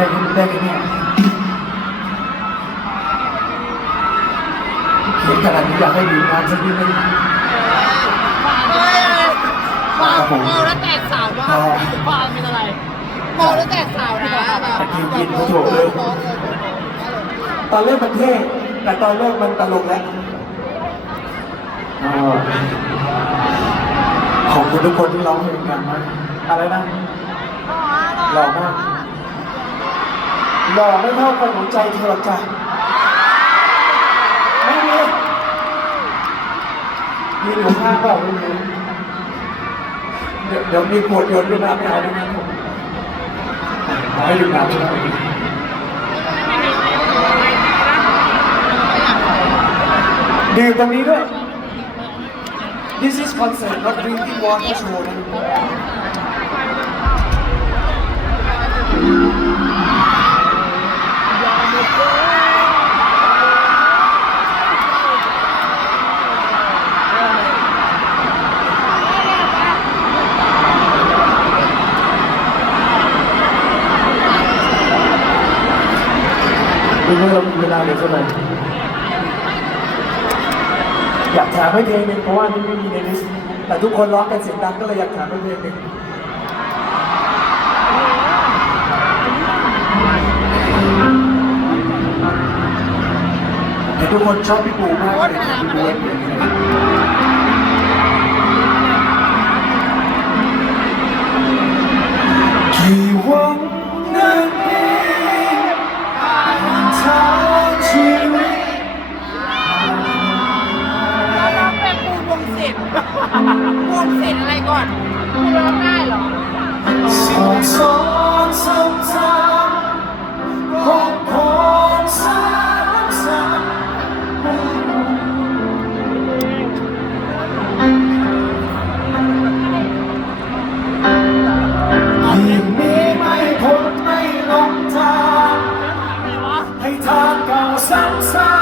ได้ได้แค่เนี้เขียนขนาดนี้อยากให้ดีงานสักนิดนึงเมาเมแล้วแตกสาวมากฟานเป็นอะไรเมาแล้วแตกสาวนะตะกี้กินเขาโถเลยตอนเริ่มมันเท่แต่ตอนเริ่มมันตลกแล้วขอบคุณทุกคนที่ร้องเพลงกันมาอะไรนะหล่อมาก หล่อไม่เท่ากันหัวใจเธอหรอกจ้ะไม่มีมีหนูข้างเปล่าไม่มีเดี๋ยวเดี๋ยวมีขวดโยนด้วยนะไม่เอาด้วยนะผมเอาให้ดื่มน้ำใช่มดื่มตรงนี้ด้วย This is concert not drinking water show นะ ดูว่าเรามีเวลาเหลือเท่าไหร่อยากถามให้เพลงหนึ่งเพราะว่านี่ไม่มีในลิสต์แต่ทุกคนร้องกันเสียงดังก็เลยอยากถามให้เพลงหนึ่งแต่ทุกคนชอบพี่ปูมากเลยพี่ปู ร้งได้อสิบสองสามสามหกหกสามีไม่พ้ไม่ลงทางให้ทางเก่าซ้ำซ้ำ